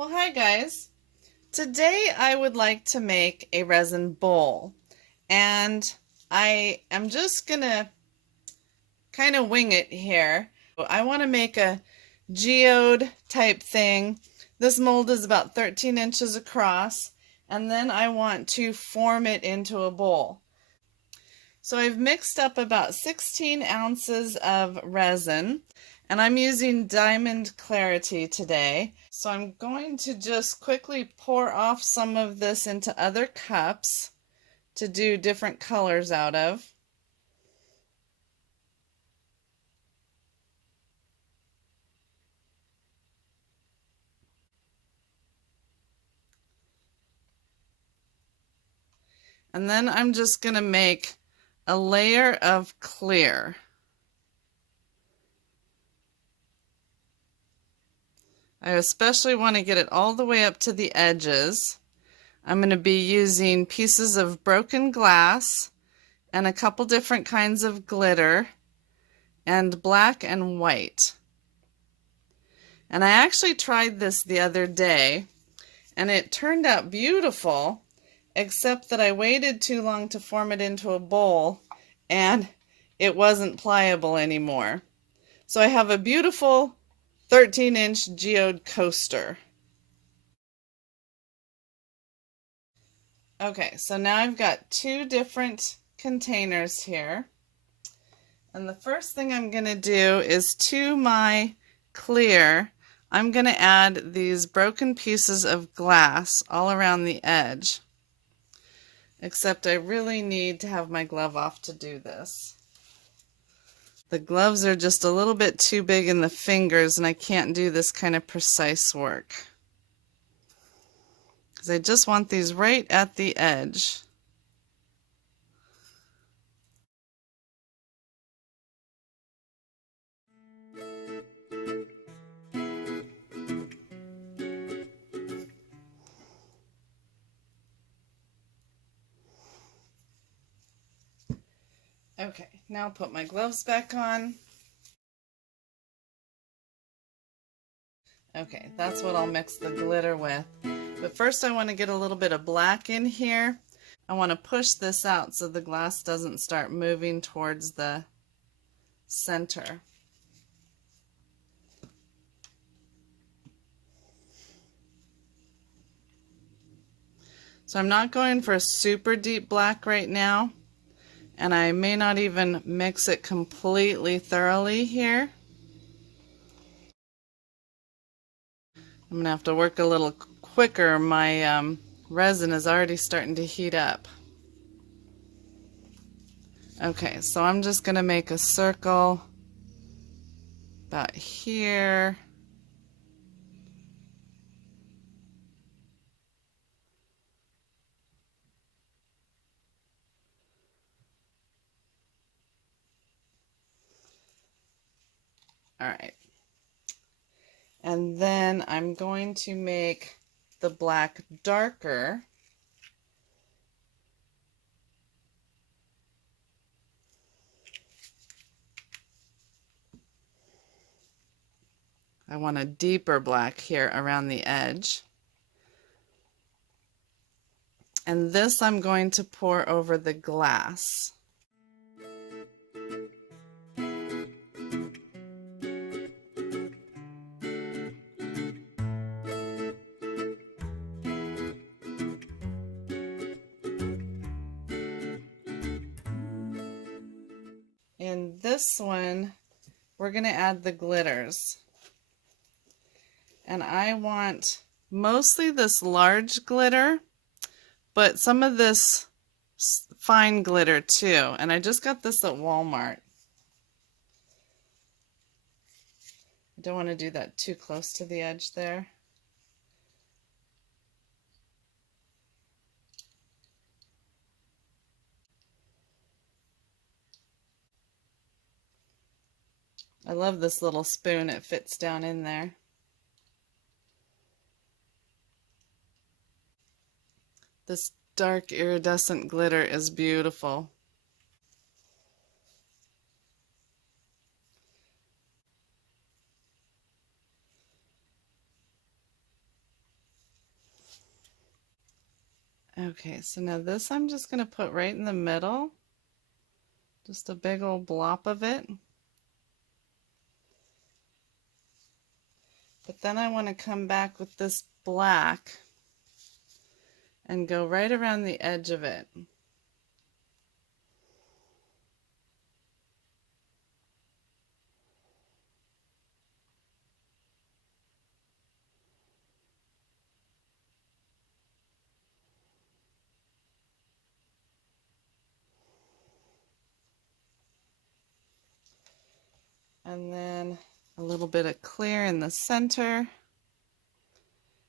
Well, hi guys. Today I would like to make a resin bowl, and I am just gonna kind of wing it here. I want to make a geode type thing. This mold is about 13 inches across, and then I want to form it into a bowl. So I've mixed up about 16 ounces of resin, and I'm using Diamond Clarity today. So I'm going to just quickly pour off some of this into other cups to do different colors out of. And then I'm just going to make a layer of clear. I especially want to get it all the way up to the edges. I'm going to be using pieces of broken glass and a couple different kinds of glitter and black and white. And I actually tried this the other day and it turned out beautiful, except that I waited too long to form it into a bowl and it wasn't pliable anymore. So I have a beautiful 13-inch geode coaster. Okay, so now I've got two different containers here. And the first thing I'm going to do is to my clear, I'm going to add these broken pieces of glass all around the edge. Except I really need to have my glove off to do this. The gloves are just a little bit too big in the fingers and I can't do this kind of precise work. Because I just want these right at the edge. Okay, now I'll put my gloves back on. Okay, that's what I'll mix the glitter with. But first I want to get a little bit of black in here. I want to push this out so the glass doesn't start moving towards the center. So I'm not going for a super deep black right now, and I may not even mix it completely thoroughly here. I'm going to have to work a little quicker. My resin is already starting to heat up. Okay, so I'm just going to make a circle about here. All right. And then I'm going to make the black darker. I want a deeper black here around the edge. And this I'm going to pour over the glass. In this one, we're going to add the glitters. And I want mostly this large glitter, but some of this fine glitter too. And I just got this at Walmart. I don't want to do that too close to the edge there. I love this little spoon, it fits down in there. This dark iridescent glitter is beautiful. Okay, so now this I'm just going to put right in the middle. Just a big old blop of it. But then I want to come back with this black and go right around the edge of it. And then a little bit of clear in the center.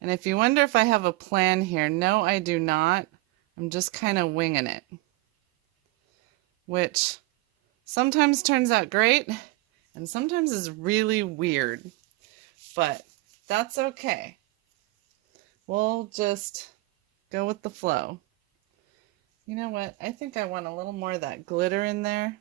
And if you wonder if I have a plan here, no, I do not. I'm just kind of winging it, which sometimes turns out great and sometimes is really weird, but that's okay. We'll just go with the flow. You know what? I think I want a little more of that glitter in there.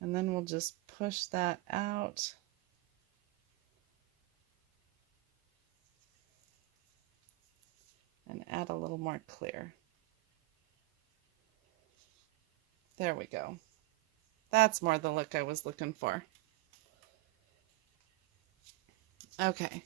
And then we'll just push that out. And add a little more clear. There we go. That's more the look I was looking for. Okay.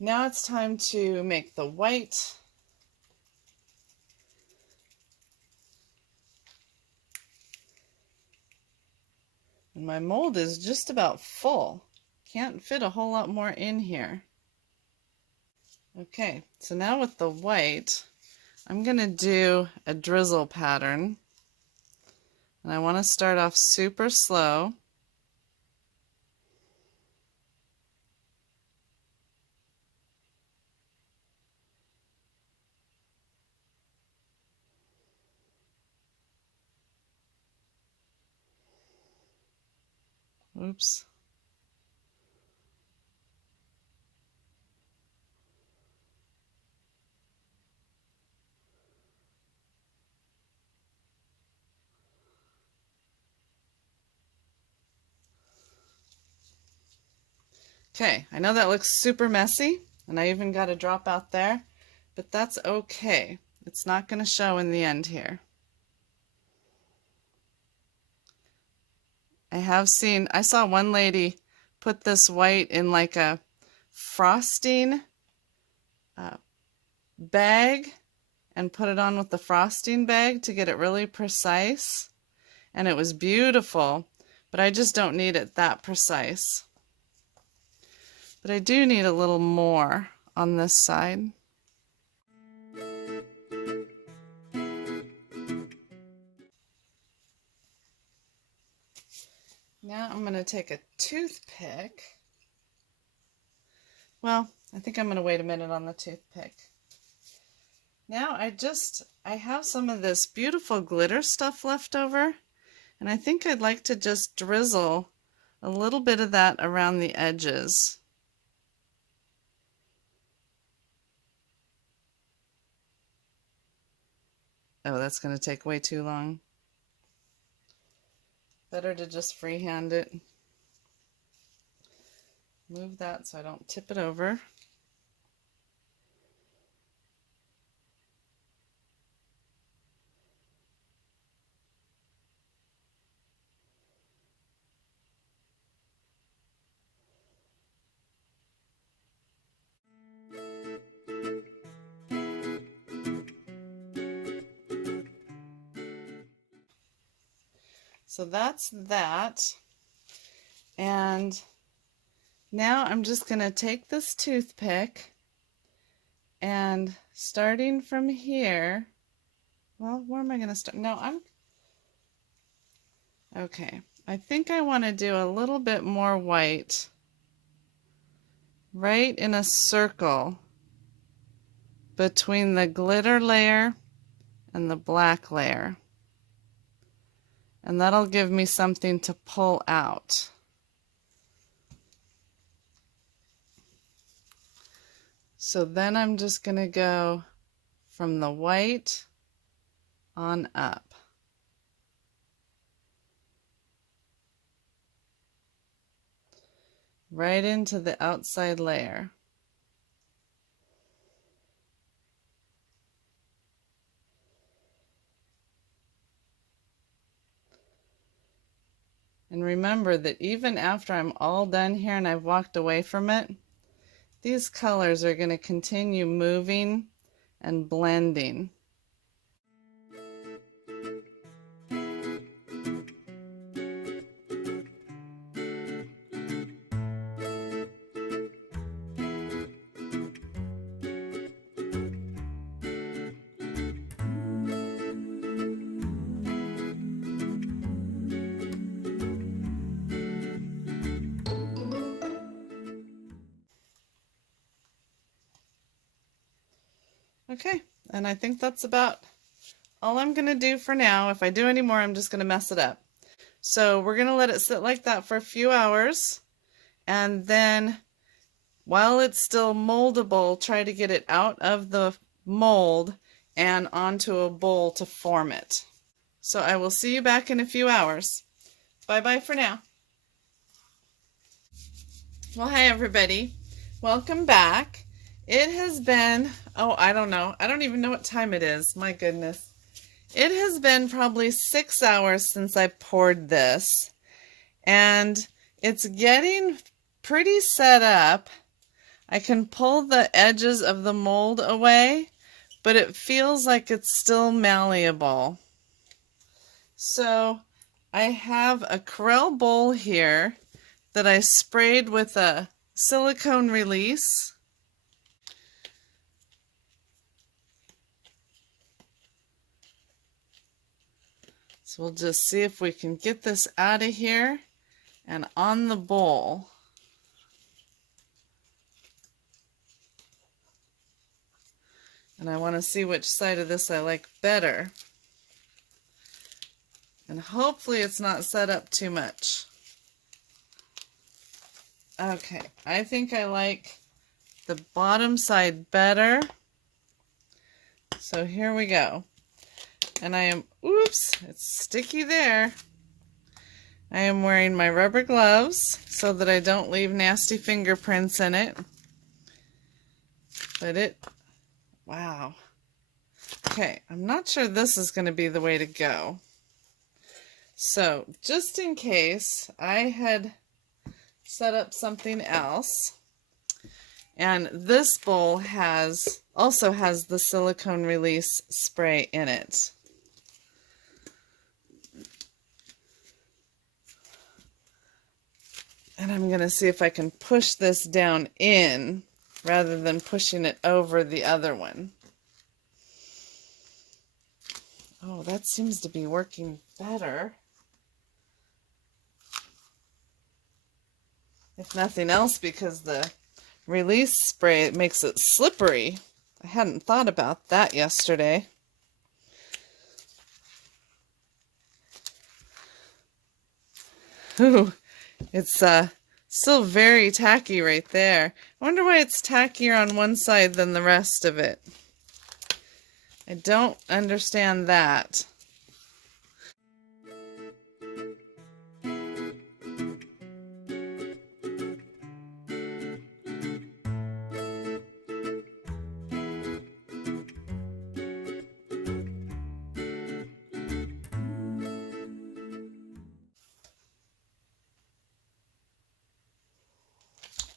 Now it's time to make the white. And my mold is just about full. Can't fit a whole lot more in here. Okay, so now with the white, I'm going to do a drizzle pattern. And I want to start off super slow. Oops. Okay, I know that looks super messy, and I even got a drop out there, but that's okay. It's not going to show in the end here. I saw one lady put this white in like a frosting bag and put it on with the frosting bag to get it really precise, and it was beautiful, but I just don't need it that precise. But I do need a little more on this side. Now I'm going to take a toothpick. Well, I think I'm going to wait a minute on the toothpick. Now I have some of this beautiful glitter stuff left over, and I think I'd like to just drizzle a little bit of that around the edges. Oh, that's going to take way too long. Better to just freehand it. Move that so I don't tip it over. So that's that. And now I'm just going to take this toothpick and starting from here, well, where am I going to start? No, okay. I think I want to do a little bit more white right in a circle between the glitter layer and the black layer. And that'll give me something to pull out. So then I'm just going to go from the white on up. right into the outside layer. And remember that even after I'm all done here and I've walked away from it, these colors are going to continue moving and blending. Okay, and I think that's about all I'm going to do for now. If I do any more, I'm just going to mess it up. So we're going to let it sit like that for a few hours, and then while it's still moldable, try to get it out of the mold and onto a bowl to form it. So I will see you back in a few hours. Bye-bye for now. Well, hi everybody. Welcome back. It has been, oh, I don't know. I don't even know what time it is. My goodness. It has been probably 6 hours since I poured this, and it's getting pretty set up. I can pull the edges of the mold away, but it feels like it's still malleable. So I have a Corelle bowl here that I sprayed with a silicone release. So we'll just see if we can get this out of here and on the bowl. And I want to see which side of this I like better. And hopefully it's not set up too much. Okay, I think I like the bottom side better. So here we go. And I am, oops, it's sticky there. I am wearing my rubber gloves so that I don't leave nasty fingerprints in it. But it, wow. Okay, I'm not sure this is going to be the way to go. So, just in case, I had set up something else. And this bowl also has the silicone release spray in it. And I'm going to see if I can push this down in rather than pushing it over the other one. Oh, that seems to be working better. If nothing else, because the release spray, it makes it slippery. I hadn't thought about that yesterday. Ooh, it's still very tacky right there. I wonder why it's tackier on one side than the rest of it. I don't understand that.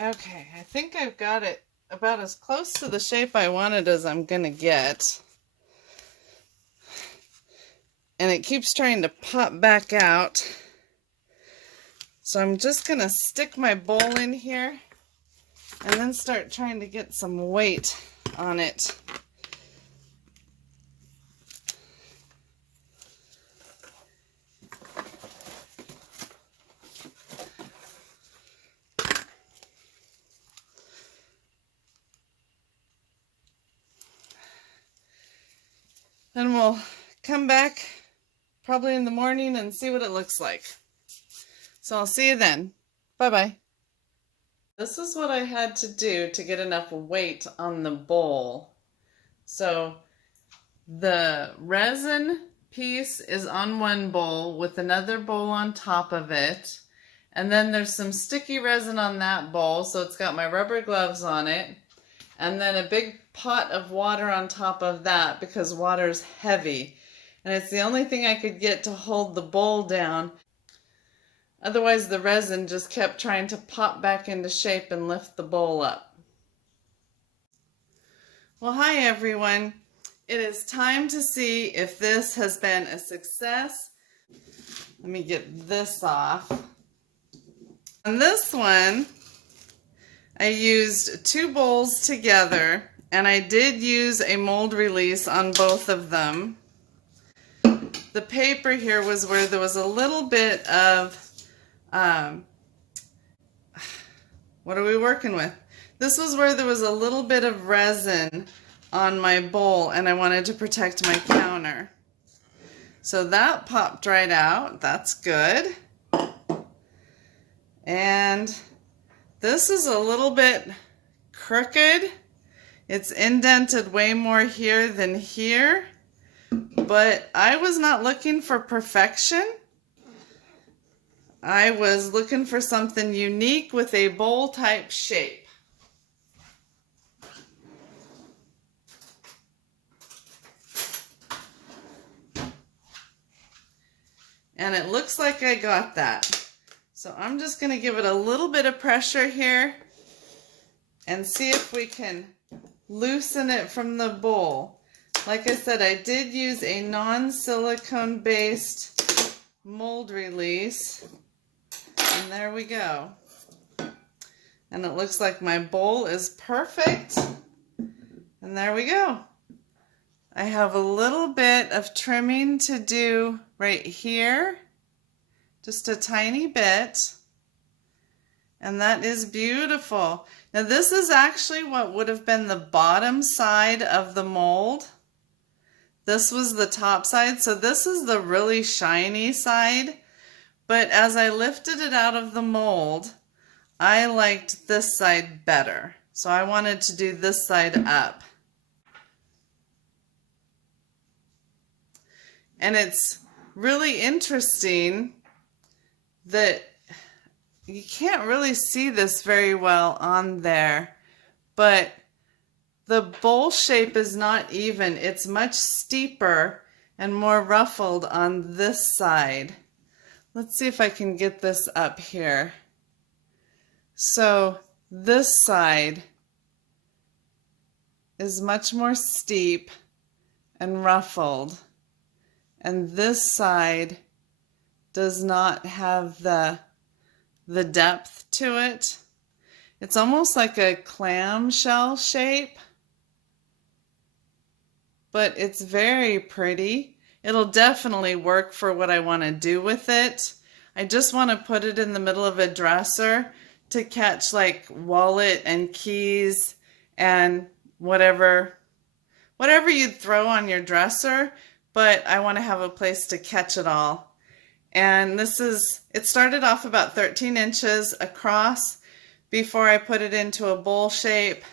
Okay, I think I've got it about as close to the shape I wanted as I'm gonna get. And it keeps trying to pop back out. So I'm just gonna stick my bowl in here and then start trying to get some weight on it. And we'll come back probably in the morning and see what it looks like. So I'll see you then. Bye-bye. This is what I had to do to get enough weight on the bowl. So the resin piece is on one bowl with another bowl on top of it. And then there's some sticky resin on that bowl, so it's got my rubber gloves on it. And then a big pot of water on top of that because water's heavy. And it's the only thing I could get to hold the bowl down. Otherwise the resin just kept trying to pop back into shape and lift the bowl up. Well, hi everyone. It is time to see if this has been a success. Let me get this off. On this one, I used 2 bowls together, and I did use a mold release on both of them. The paper here was where there was a little bit of, what are we working with? This was where there was a little bit of resin on my bowl, and I wanted to protect my counter. So that popped right out. That's good. And this is a little bit crooked. It's indented way more here than here, but I was not looking for perfection. I was looking for something unique with a bowl type shape. And it looks like I got that. So I'm just going to give it a little bit of pressure here and see if we can loosen it from the bowl. Like I said, I did use a non-silicone based mold release. And there we go. And it looks like my bowl is perfect. And there we go. I have a little bit of trimming to do right here. Just a tiny bit, and that is beautiful. Now this is actually what would have been the bottom side of the mold. This was the top side, so this is the really shiny side. But as I lifted it out of the mold, I liked this side better. So I wanted to do this side up. And it's really interesting that you can't really see this very well on there, but the bowl shape is not even. It's much steeper and more ruffled on this side. Let's see if I can get this up here. So this side is much more steep and ruffled, and this side does not have the depth to it. It's almost like a clamshell shape, but it's very pretty. It'll definitely work for what I want to do with it. I just want to put it in the middle of a dresser to catch like wallet and keys and whatever you'd throw on your dresser, but I want to have a place to catch it all. And it started off about 13 inches across before I put it into a bowl shape.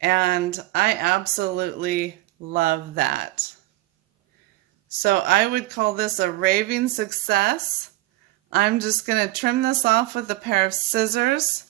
And I absolutely love that. So I would call this a raving success. I'm just going to trim this off with a pair of scissors.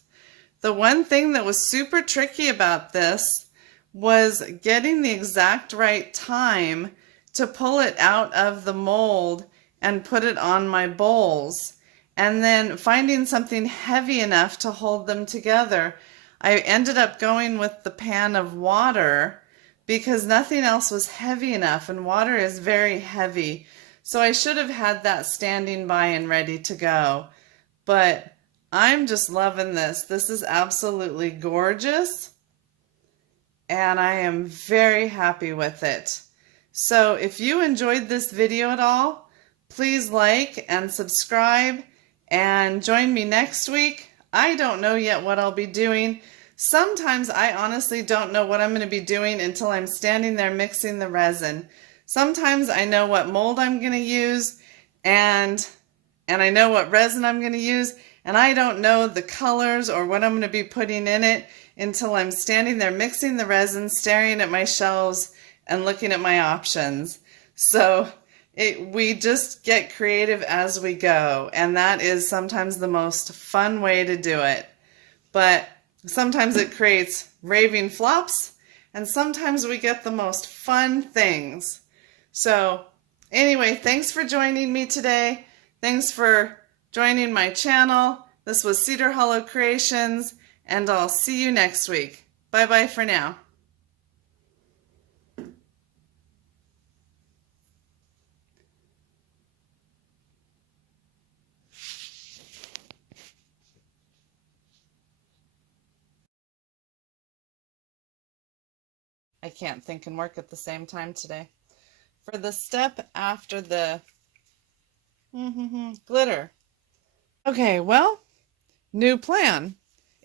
The one thing that was super tricky about this was getting the exact right time to pull it out of the mold and put it on my bowls, and then finding something heavy enough to hold them together. I ended up going with the pan of water because nothing else was heavy enough, and water is very heavy. So I should have had that standing by and ready to go. But I'm just loving this. This is absolutely gorgeous, and I am very happy with it. So if you enjoyed this video at all, please like and subscribe and join me next week. I don't know yet what I'll be doing. Sometimes I honestly don't know what I'm going to be doing until I'm standing there mixing the resin. Sometimes I know what mold I'm going to use and I know what resin I'm going to use, and I don't know the colors or what I'm going to be putting in it until I'm standing there mixing the resin, staring at my shelves and looking at my options. So we just get creative as we go, and that is sometimes the most fun way to do it. But sometimes it creates raving flops, and sometimes we get the most fun things. So anyway, thanks for joining me today. Thanks for joining my channel. This was Cedar Hollow Creations, and I'll see you next week. Bye-bye for now. I can't think and work at the same time today. For the step after the glitter. Okay, well, new plan.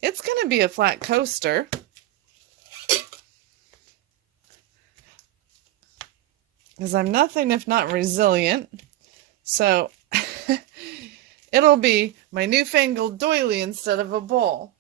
It's going to be a flat coaster. Because I'm nothing if not resilient. So it'll be my newfangled doily instead of a bowl.